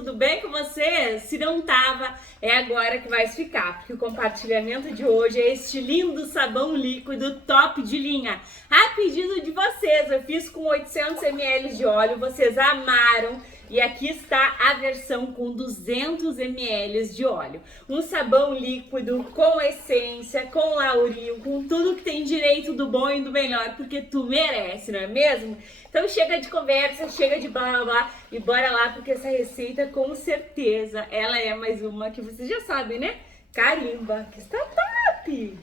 tudo bem com vocês? Se não tava, é agora que vai ficar, porque o compartilhamento de hoje é este lindo sabão líquido top de linha. A pedido de vocês, eu fiz com 800 ml de óleo, vocês amaram. E aqui está a versão com 200 ml de óleo. Um sabão líquido com essência, com lauril, com tudo que tem direito do bom e do melhor, porque tu merece, não é mesmo? Então chega de conversa, chega de blá blá blá e bora lá, porque essa receita com certeza ela é mais uma que vocês já sabem, né? Carimba, que está top!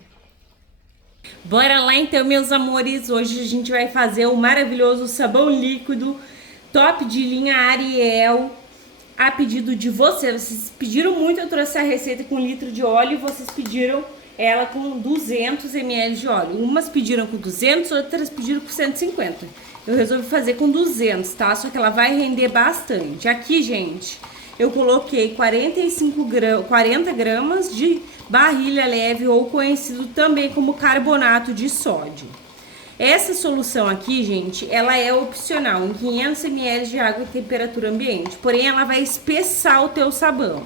Bora lá então, meus amores, hoje a gente vai fazer o maravilhoso sabão líquido top de linha Ariel, a pedido de vocês. Vocês pediram muito, eu trouxe a receita com 1 litro de óleo e vocês pediram ela com 200 ml de óleo. Umas pediram com 200, outras pediram com 150. Eu resolvi fazer com 200, tá? Só que ela vai render bastante. Aqui, gente, eu coloquei 40 gramas de barrilha leve, ou conhecido também como carbonato de sódio. Essa solução aqui, gente, ela é opcional, em 500 ml de água em temperatura ambiente, porém ela vai espessar o teu sabão.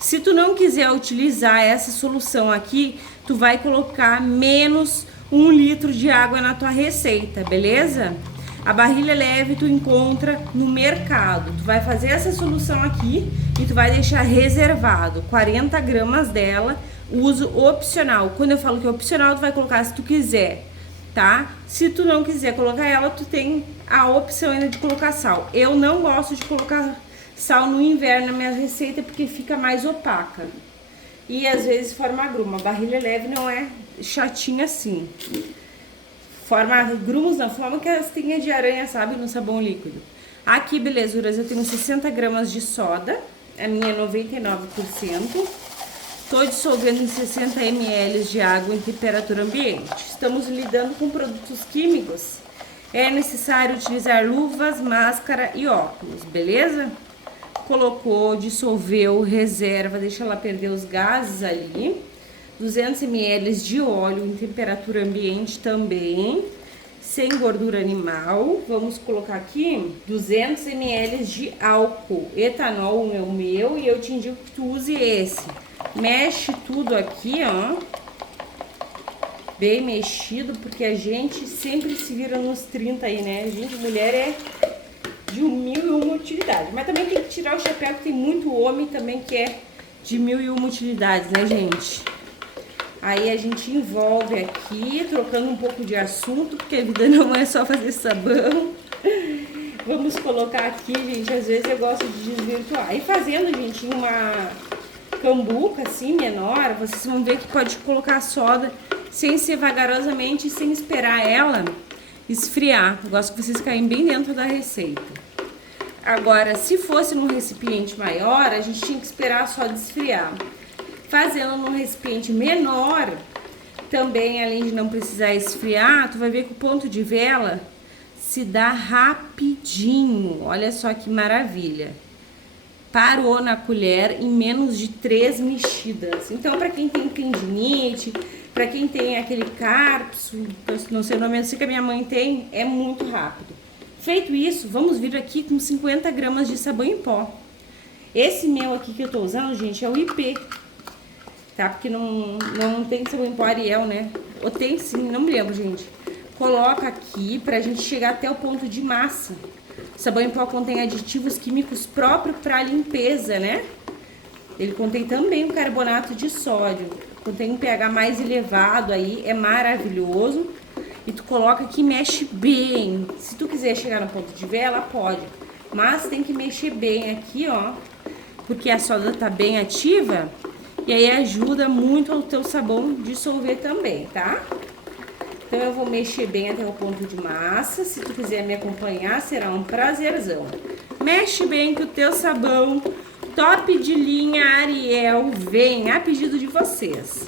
Se tu não quiser utilizar essa solução aqui, tu vai colocar menos 1 litro de água na tua receita, beleza? A barrilha leve tu encontra no mercado. Tu vai fazer essa solução aqui e tu vai deixar reservado 40 gramas dela, uso opcional. Quando eu falo que é opcional, tu vai colocar se tu quiser, tá? Se tu não quiser colocar ela, tu tem a opção ainda de colocar sal. Eu não gosto de colocar sal no inverno na minha receita porque fica mais opaca e às vezes forma gruma. A barrilha leve não é chatinha assim, forma grumos na forma que as tenha de aranha, sabe, no sabão líquido. Aqui, belezuras, eu tenho 60 gramas de soda, a minha é 99%. Estou dissolvendo em 60 ml de água em temperatura ambiente. Estamos lidando com produtos químicos. É necessário utilizar luvas, máscara e óculos, beleza? Colocou, dissolveu, reserva, deixa ela perder os gases ali. 200 ml de óleo em temperatura ambiente também, sem gordura animal. Vamos colocar aqui 200 ml de álcool. Etanol é o meu e eu te indico que tu use esse. Mexe tudo aqui, ó, bem mexido, porque a gente sempre se vira nos 30 aí, né? Gente, mulher é de 1001 utilidade, mas também tem que tirar o chapéu, que tem muito homem também que é de 1001 utilidades, né, gente? Aí a gente envolve aqui, trocando um pouco de assunto, porque a vida não é só fazer sabão. Vamos colocar aqui, gente, às vezes eu gosto de desvirtuar. E fazendo, gente, uma cambuca assim, menor, vocês vão ver que pode colocar soda sem ser vagarosamente e sem esperar ela esfriar. Eu gosto que vocês caem bem dentro da receita. Agora, se fosse num recipiente maior, a gente tinha que esperar a soda esfriar. Fazendo num recipiente menor, também, além de não precisar esfriar, tu vai ver que o ponto de vela se dá rapidinho. Olha só que maravilha. Parou na colher em menos de 3 mexidas. Então, para quem tem tendinite, para quem tem aquele carpso, não sei o nome, eu sei que a minha mãe tem, é muito rápido. Feito isso, vamos vir aqui com 50 gramas de sabão em pó. Esse meu aqui que eu tô usando, gente, é o IP, tá? Porque não tem sabão em pó Ariel, né? Ou tem sim, não me lembro, gente. Coloca aqui pra gente chegar até o ponto de massa. O sabão em pó contém aditivos químicos próprios para limpeza, né? Ele contém também o carbonato de sódio. Contém um pH mais elevado aí, é maravilhoso. E tu coloca aqui e mexe bem. Se tu quiser chegar no ponto de vela, pode. Mas tem que mexer bem aqui, ó. Porque a soda tá bem ativa. E aí ajuda muito o teu sabão dissolver também, tá? Então eu vou mexer bem até o ponto de massa. Se tu quiser me acompanhar, será um prazerzão. Mexe bem que o teu sabão top de linha Ariel vem a pedido de vocês.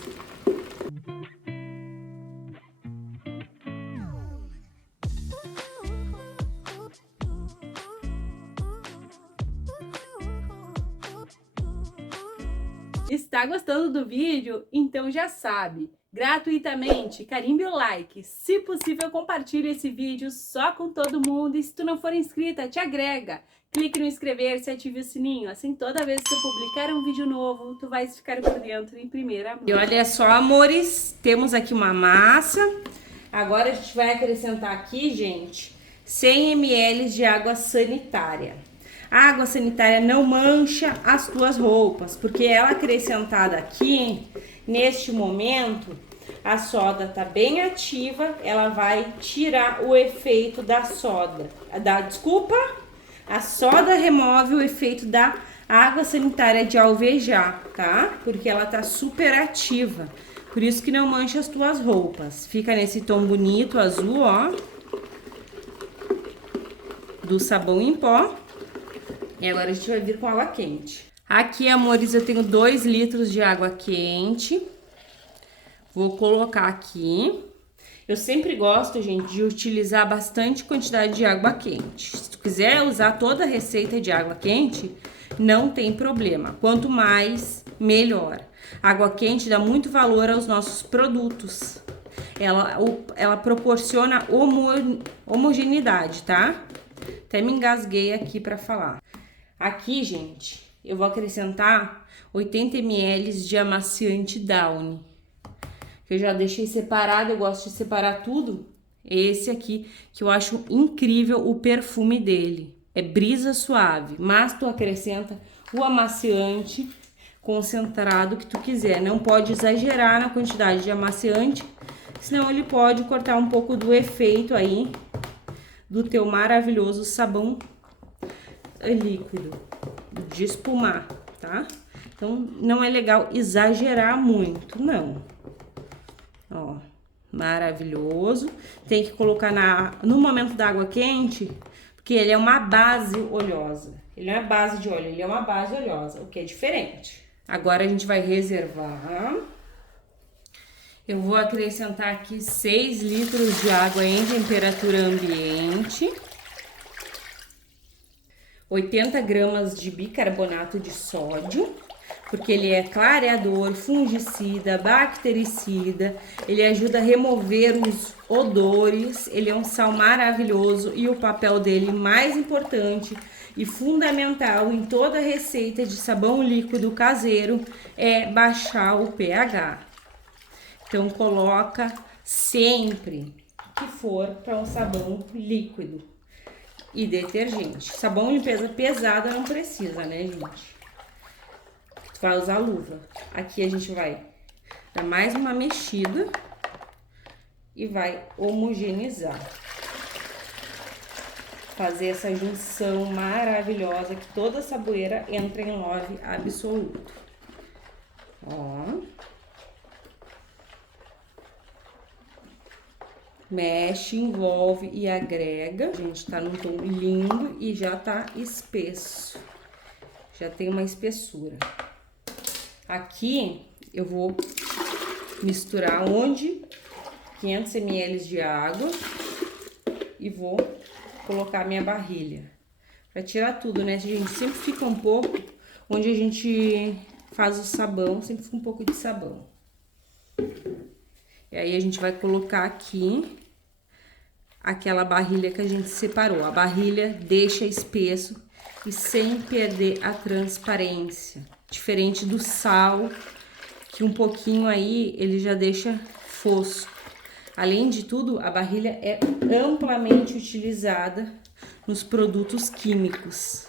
Está gostando do vídeo? Então já sabe, gratuitamente, carimbe o like. Se possível, compartilhe esse vídeo só com todo mundo. E se tu não for inscrita, te agrega. Clique no inscrever-se e ative o sininho. Assim, toda vez que eu publicar um vídeo novo, tu vais ficar por dentro em primeira mão. E olha só, amores, temos aqui uma massa. Agora a gente vai acrescentar aqui, gente, 100 ml de água sanitária. A água sanitária não mancha as tuas roupas, porque ela acrescentada aqui, neste momento, a soda tá bem ativa, ela vai tirar o efeito da soda. A soda remove o efeito da água sanitária de alvejar, tá? Porque ela tá super ativa. Por isso que não mancha as tuas roupas. Fica nesse tom bonito, azul, ó. Do sabão em pó. E agora a gente vai vir com água quente. Aqui, amores, eu tenho 2 litros de água quente. Vou colocar aqui. Eu sempre gosto, gente, de utilizar bastante quantidade de água quente. Se tu quiser usar toda a receita de água quente, não tem problema. Quanto mais, melhor. Água quente dá muito valor aos nossos produtos. Ela proporciona homogeneidade, tá? Até me engasguei aqui pra falar. Aqui, gente, eu vou acrescentar 80 ml de amaciante Downy. Que eu já deixei separado, eu gosto de separar tudo. Esse aqui, que eu acho incrível o perfume dele. É brisa suave, mas tu acrescenta o amaciante concentrado que tu quiser. Não pode exagerar na quantidade de amaciante, senão ele pode cortar um pouco do efeito aí do teu maravilhoso sabão líquido, de espumar, tá? Então, não é legal exagerar muito, não. Ó, maravilhoso. Tem que colocar no momento da água quente, porque ele é uma base oleosa. Ele não é base de óleo, ele é uma base oleosa, o que é diferente. Agora a gente vai reservar. Eu vou acrescentar aqui 6 litros de água em temperatura ambiente. 80 gramas de bicarbonato de sódio, porque ele é clareador, fungicida, bactericida, ele ajuda a remover os odores, ele é um sal maravilhoso e o papel dele mais importante e fundamental em toda receita de sabão líquido caseiro é baixar o pH. Então coloca sempre que for para um sabão líquido. E detergente. Sabão limpeza pesada não precisa, né, gente? Tu vai usar luva. Aqui a gente vai dar mais uma mexida e vai homogeneizar. Fazer essa junção maravilhosa que toda a saboeira entra em love absoluto. Ó. Mexe, envolve e agrega. Gente, tá num tom lindo e já tá espesso. Já tem uma espessura. Aqui eu vou misturar 500 ml de água e vou colocar minha barrilha. Pra tirar tudo, né, gente? Sempre fica um pouco, onde a gente faz o sabão, sempre fica um pouco de sabão. E aí a gente vai colocar aqui aquela barrilha que a gente separou. A barrilha deixa espesso e sem perder a transparência. Diferente do sal, que um pouquinho aí ele já deixa fosco. Além de tudo, a barrilha é amplamente utilizada nos produtos químicos.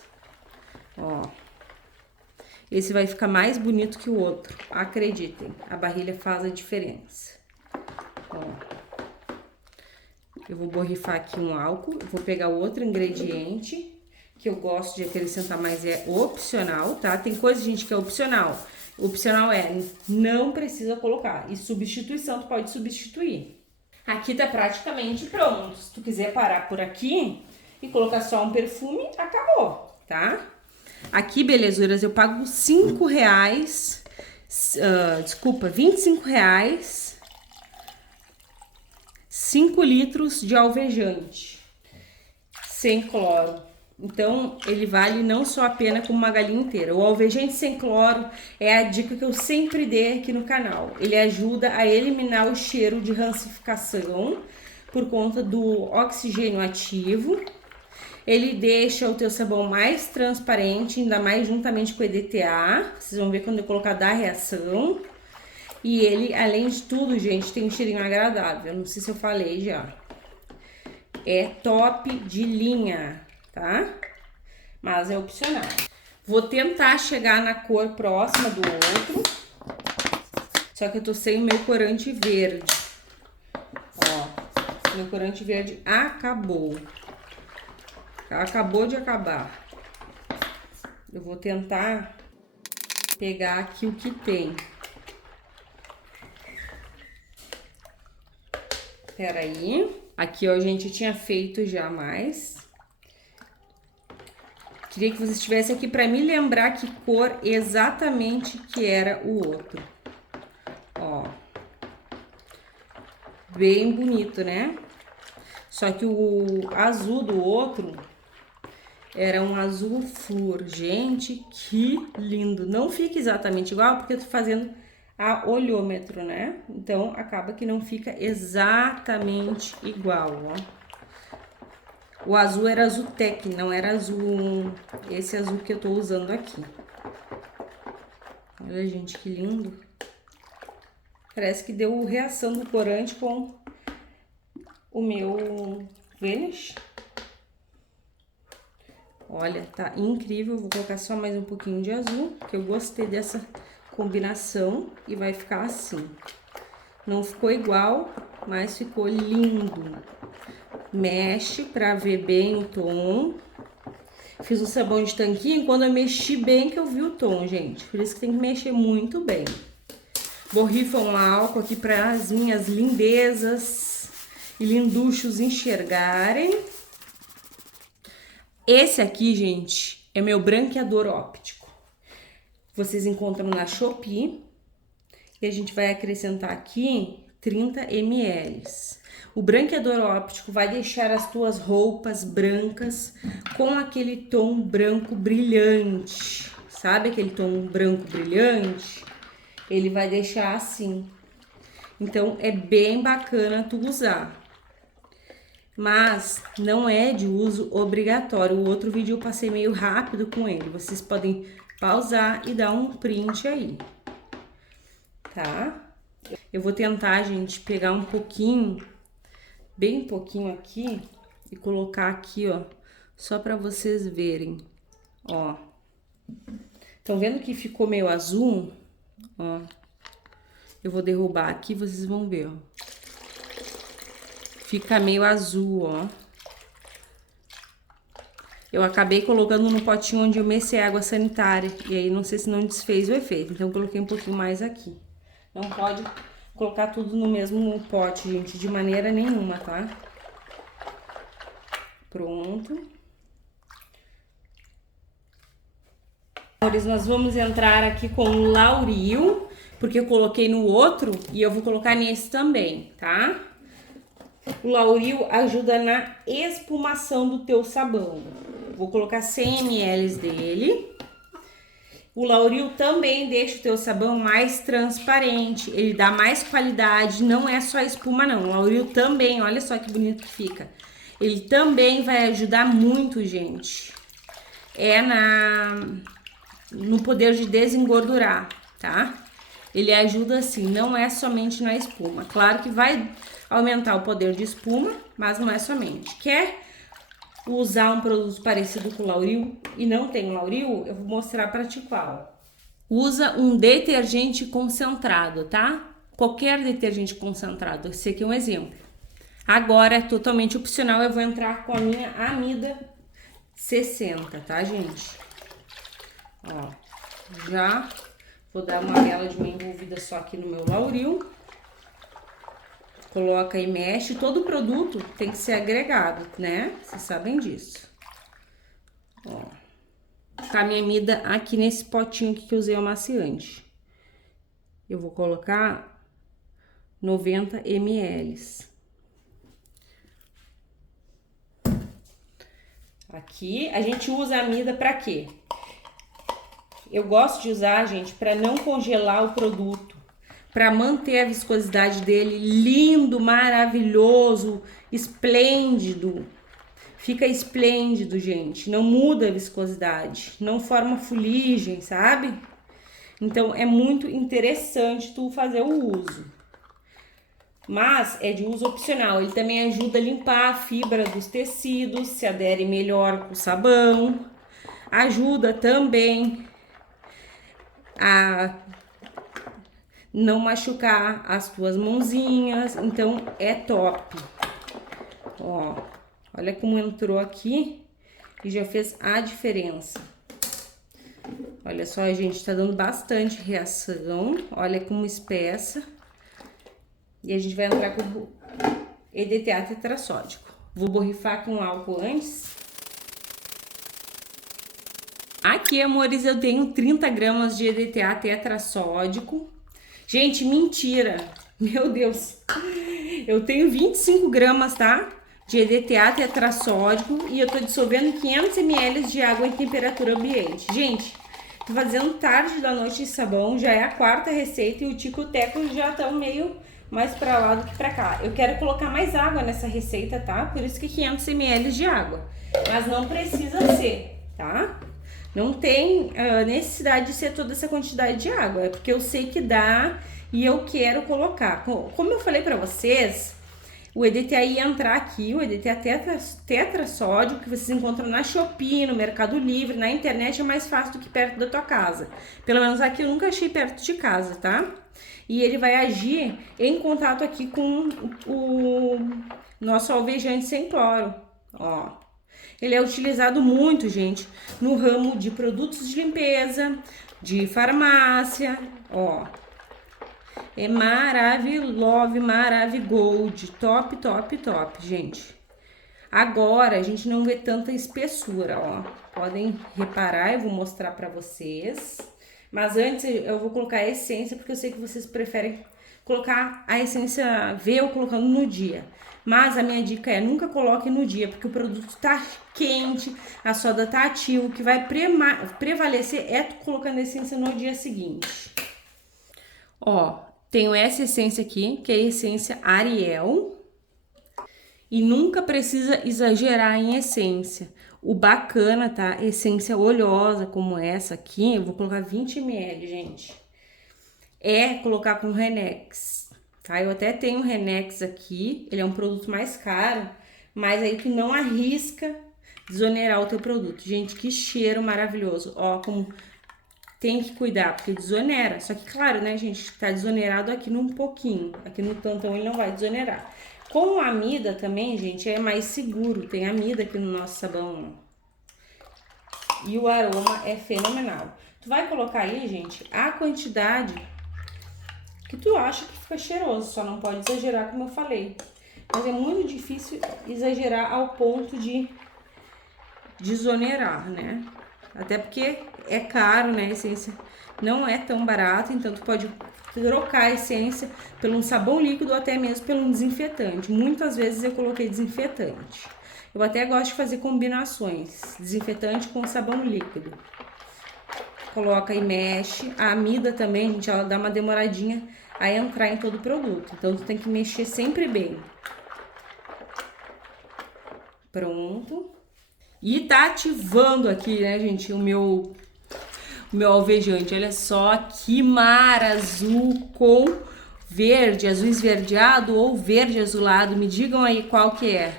Ó. Esse vai ficar mais bonito que o outro. Acreditem, a barrilha faz a diferença. Ó. Eu vou borrifar aqui um álcool, vou pegar outro ingrediente que eu gosto de acrescentar, mas é opcional, tá? Tem coisa, gente, que é opcional. Opcional é, não precisa colocar. E substituição, tu pode substituir. Aqui tá praticamente pronto. Se tu quiser parar por aqui e colocar só um perfume, acabou, tá? Aqui, belezuras, eu pago R$5, 25 reais, 5 litros de alvejante, sem cloro. Então, ele vale não só a pena como uma galinha inteira. O alvejante sem cloro é a dica que eu sempre dei aqui no canal. Ele ajuda a eliminar o cheiro de rancificação por conta do oxigênio ativo. Ele deixa o teu sabão mais transparente, ainda mais juntamente com o EDTA. Vocês vão ver quando eu colocar da reação. E ele, além de tudo, gente, tem um cheirinho agradável. Não sei se eu falei já. É top de linha, tá? Mas é opcional. Vou tentar chegar na cor próxima do outro. Só que eu tô sem o meu corante verde. Ó, meu corante verde acabou. Acabou de acabar. Eu vou tentar pegar aqui o que tem. Pera aí. Aqui, ó, gente, eu tinha feito já mais. Queria que vocês estivessem aqui pra me lembrar que cor exatamente que era o outro. Ó. Bem bonito, né? Só que o azul do outro era um azul flor. Gente, que lindo. Não fica exatamente igual, porque eu tô fazendo a olhômetro, né? Então, acaba que não fica exatamente igual, ó. O azul era azul Tec, não era azul... Esse azul que eu tô usando aqui. Olha, gente, que lindo. Parece que deu reação do corante com o meu Vanish. Olha, tá incrível. Vou colocar só mais um pouquinho de azul, que eu gostei dessa combinação. E vai ficar assim. Não ficou igual, mas ficou lindo. Mexe pra ver bem o tom. Fiz um sabão de tanquinho, quando eu mexi bem que eu vi o tom, gente. Por isso que tem que mexer muito bem. Borrifa um álcool aqui para as minhas lindezas e linduchos enxergarem. Esse aqui, gente, é meu branqueador óptico. Vocês encontram na Shopee. E a gente vai acrescentar aqui 30 ml. O branqueador óptico vai deixar as tuas roupas brancas com aquele tom branco brilhante. Sabe aquele tom branco brilhante? Ele vai deixar assim. Então, é bem bacana tu usar. Mas não é de uso obrigatório. O outro vídeo eu passei meio rápido com ele. Vocês podem pausar e dar um print aí. Tá? Eu vou tentar, gente, pegar um pouquinho, bem pouquinho aqui e colocar aqui, ó, só pra vocês verem, ó. Estão vendo que ficou meio azul? Ó. Eu vou derrubar aqui, vocês vão ver, ó. Fica meio azul, ó. Eu acabei colocando no potinho onde eu meci a água sanitária. E aí, não sei se não desfez o efeito. Então, eu coloquei um pouquinho mais aqui. Não pode colocar tudo no mesmo pote, gente, de maneira nenhuma, tá? Pronto. Nós vamos entrar aqui com o Lauril, porque eu coloquei no outro e eu vou colocar nesse também, tá? O Lauril ajuda na espumação do teu sabão. Vou colocar 100 ml dele. O Lauril também deixa o teu sabão mais transparente, ele dá mais qualidade, não é só espuma não. O Lauril também, olha só que bonito que fica. Ele também vai ajudar muito, gente. É no poder de desengordurar, tá? Ele ajuda assim, não é somente na espuma. Claro que vai aumentar o poder de espuma, mas não é somente. Quer usar um produto parecido com o Lauril e não tem o Lauril, eu vou mostrar pra ti qual. Usa um detergente concentrado, tá? Qualquer detergente concentrado, esse aqui é um exemplo. Agora, é totalmente opcional, eu vou entrar com a minha Amida 60, tá, gente? Ó, já vou dar uma bela de uma envolvida só aqui no meu Lauril. Coloca e mexe. Todo produto tem que ser agregado, né? Vocês sabem disso. Ó. Tá a minha Amida aqui nesse potinho aqui que eu usei o amaciante. Eu vou colocar 90 ml. Aqui, a gente usa a amida pra quê? Eu gosto de usar, gente, pra não congelar o produto, pra manter a viscosidade dele lindo, maravilhoso, esplêndido. Fica esplêndido, gente, não muda a viscosidade, não forma fuligem, sabe? Então, é muito interessante tu fazer o uso. Mas é de uso opcional, ele também ajuda a limpar a fibra dos tecidos, se adere melhor com o sabão. Ajuda também a não machucar as tuas mãozinhas, então é top. Ó, olha como entrou aqui e já fez a diferença. Olha só, gente, tá dando bastante reação. Olha como espessa. E a gente vai entrar com o EDTA tetrassódico. Vou borrifar com álcool antes. Aqui, amores, eu tenho 30 gramas de EDTA tetrassódico. Gente, mentira! Meu Deus! Eu tenho 25 gramas, tá? De EDTA tetrassódico e eu tô dissolvendo 500 ml de água em temperatura ambiente. Gente, tô fazendo tarde da noite de sabão, já é a quarta receita e o tico e o teco já estão meio mais pra lá do que pra cá. Eu quero colocar mais água nessa receita, tá? Por isso que 500 ml de água. Mas não precisa ser, tá? Não tem necessidade de ser toda essa quantidade de água. É porque eu sei que dá e eu quero colocar. Como eu falei pra vocês, o EDTA ia entrar aqui, o EDTA tetrassódico, que vocês encontram na Shopee, no Mercado Livre, na internet é mais fácil do que perto da tua casa. Pelo menos aqui eu nunca achei perto de casa, tá? E ele vai agir em contato aqui com o nosso alvejante sem cloro, ó. Ele é utilizado muito, gente, no ramo de produtos de limpeza, de farmácia, ó. É Maravigold, top, top, top, gente. Agora, a gente não vê tanta espessura, ó. Podem reparar, eu vou mostrar pra vocês. Mas antes eu vou colocar a essência, porque eu sei que vocês preferem colocar a essência, ver eu colocando no dia. Mas a minha dica é, nunca coloque no dia, porque o produto tá quente, a soda tá ativa, o que vai prevalecer é tu colocando a essência no dia seguinte. Ó, tenho essa essência aqui, que é a essência Ariel. E nunca precisa exagerar em essência. O bacana, tá? Essência oleosa, como essa aqui, eu vou colocar 20 ml, gente. É colocar com Renex, tá? Eu até tenho Renex aqui, ele é um produto mais caro, mas aí tu não arrisca desonerar o teu produto. Gente, que cheiro maravilhoso. Ó, como tem que cuidar, porque desonera. Só que, claro, né, gente, tá desonerado aqui num pouquinho. Aqui no tantão ele não vai desonerar. Com a amida também, gente, é mais seguro. Tem amida aqui no nosso sabão. E o aroma é fenomenal. Tu vai colocar aí, gente, a quantidade que tu acha que fica cheiroso. Só não pode exagerar, como eu falei. Mas é muito difícil exagerar ao ponto de desonerar, né? Até porque é caro, né? A essência não é tão barata, então tu pode trocar a essência por um sabão líquido ou até mesmo por um desinfetante. Muitas vezes eu coloquei desinfetante. Eu até gosto de fazer combinações, desinfetante com sabão líquido. Coloca e mexe. A amida também, gente, ela dá uma demoradinha a entrar em todo o produto. Então tu tem que mexer sempre bem. Pronto. E tá ativando aqui, né, gente, o meu alvejante. Olha só que mar azul com verde, azul esverdeado ou verde azulado. Me digam aí qual que é.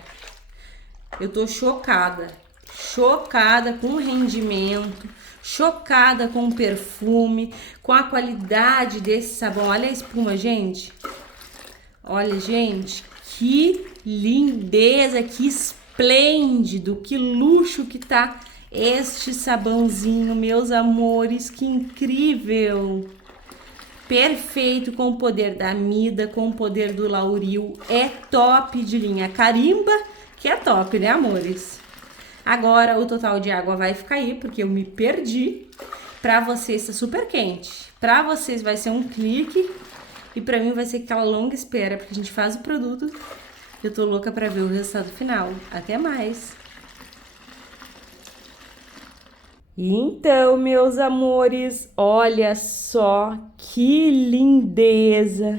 Eu tô chocada. Chocada com o rendimento, chocada com o perfume, com a qualidade desse sabão. Olha a espuma, gente. Olha, gente, que lindeza, que esplêndido, que luxo que tá este sabãozinho, meus amores, que incrível! Perfeito, com o poder da amida, com o poder do lauril, é top de linha. Carimba, que é top, né, amores? Agora o total de água vai ficar aí, porque eu me perdi. Pra vocês tá super quente. Pra vocês vai ser um clique e pra mim vai ser aquela longa espera, porque a gente faz o produto. Eu tô louca pra ver o resultado final. Até mais! Então, meus amores, olha só que lindeza,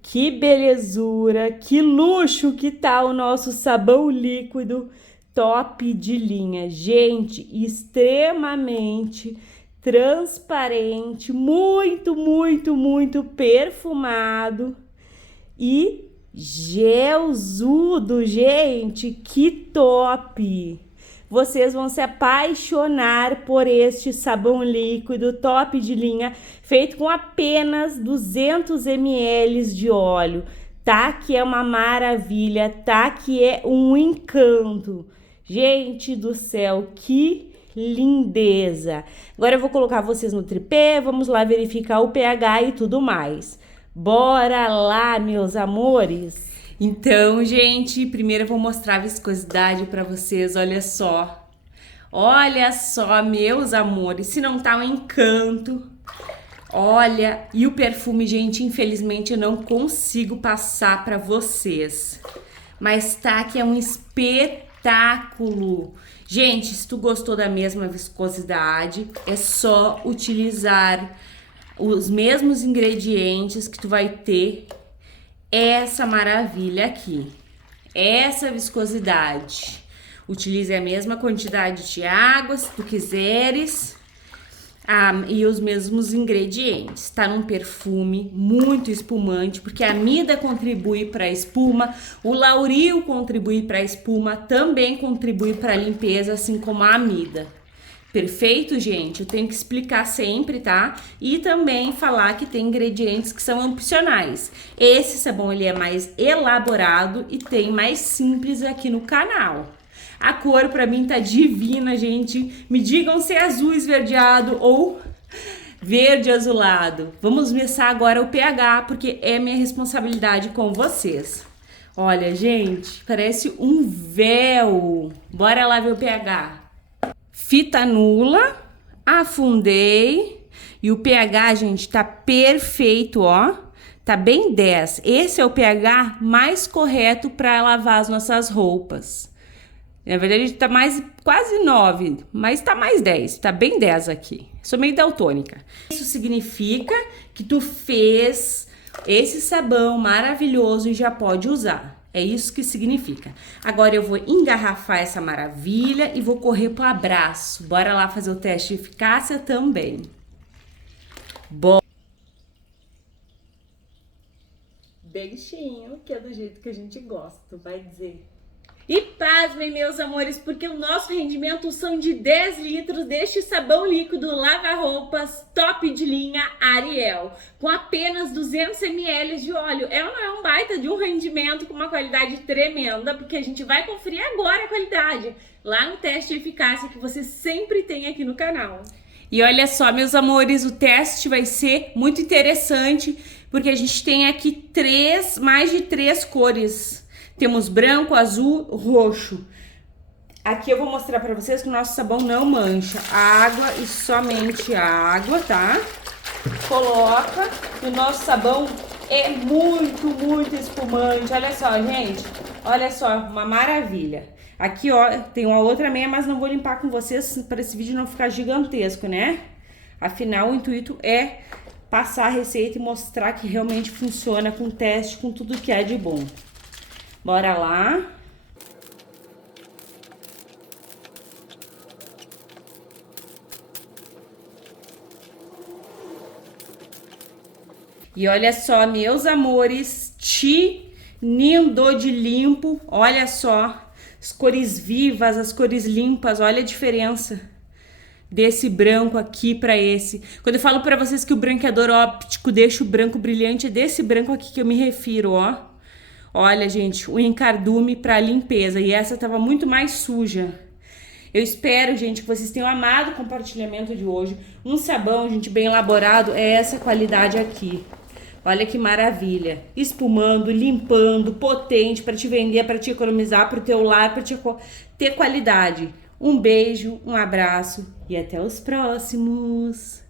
que belezura, que luxo que tá o nosso sabão líquido top de linha. Gente, extremamente transparente, muito, muito, muito perfumado e gelzudo, gente, que top! Vocês vão se apaixonar por este sabão líquido top de linha, feito com apenas 200 ml de óleo. Tá que é uma maravilha, tá que é um encanto. Gente do céu, que lindeza! Agora eu vou colocar vocês no tripé, vamos lá verificar o pH e tudo mais. Bora lá, meus amores! Então, gente, primeiro eu vou mostrar a viscosidade para vocês, olha só. Olha só, meus amores, se não tá um encanto. Olha, e o perfume, gente, infelizmente eu não consigo passar para vocês. Mas tá que é um espetáculo. Gente, se tu gostou da mesma viscosidade, é só utilizar os mesmos ingredientes que tu vai ter essa maravilha aqui, essa viscosidade. Utilize a mesma quantidade de água, se tu quiseres, e os mesmos ingredientes. Tá num perfume muito espumante, porque a amida contribui para a espuma, o lauril contribui para a espuma, também contribui para a limpeza, assim como a amida. Perfeito, gente? Eu tenho que explicar sempre, tá? E também falar que tem ingredientes que são opcionais. Esse sabão, ele é mais elaborado e tem mais simples aqui no canal. A cor pra mim tá divina, gente. Me digam se é azul esverdeado ou verde azulado. Vamos começar agora o pH, porque é minha responsabilidade com vocês. Olha, gente, parece um véu. Bora lá ver o pH. Fita nula, afundei e o pH, gente, tá perfeito, ó. Tá bem 10. Esse é o pH mais correto para lavar as nossas roupas. Na verdade, tá mais quase 9, mas tá mais 10. Tá bem 10 aqui. Sou meio daltônica. Isso significa que tu fez esse sabão maravilhoso e já pode usar. É isso que significa. Agora eu vou engarrafar essa maravilha e vou correr pro abraço. Bora lá fazer o teste de eficácia também. Bem cheinho, que é do jeito que a gente gosta, vai dizer. E pasmem, meus amores, porque o nosso rendimento são de 10 litros deste sabão líquido lava-roupas top de linha Ariel, com apenas 200 ml de óleo. É um baita de um rendimento com uma qualidade tremenda, porque a gente vai conferir agora a qualidade lá no teste de eficácia que você sempre tem aqui no canal. E olha só, meus amores, o teste vai ser muito interessante, porque a gente tem aqui mais de 3 cores. Temos branco, azul, roxo. Aqui eu vou mostrar pra vocês que o nosso sabão não mancha. Água e somente água, tá? Coloca. O nosso sabão é muito, muito espumante. Olha só, gente. Olha só, uma maravilha. Aqui, ó, tem uma outra meia, mas não vou limpar com vocês para esse vídeo não ficar gigantesco, né? Afinal, o intuito é passar a receita e mostrar que realmente funciona com teste, com tudo que é de bom. Bora lá. E olha só, meus amores, tinindo de limpo. Olha só, as cores vivas, as cores limpas, olha a diferença desse branco aqui para esse. Quando eu falo para vocês que o branqueador óptico deixa o branco brilhante, é desse branco aqui que eu me refiro, ó. Olha, gente, o encardume para limpeza. E essa tava muito mais suja. Eu espero, gente, que vocês tenham amado o compartilhamento de hoje. Um sabão, gente, bem elaborado é essa qualidade aqui. Olha que maravilha. Espumando, limpando, potente para te vender, para te economizar, para o teu lar, para te ter qualidade. Um beijo, um abraço e até os próximos.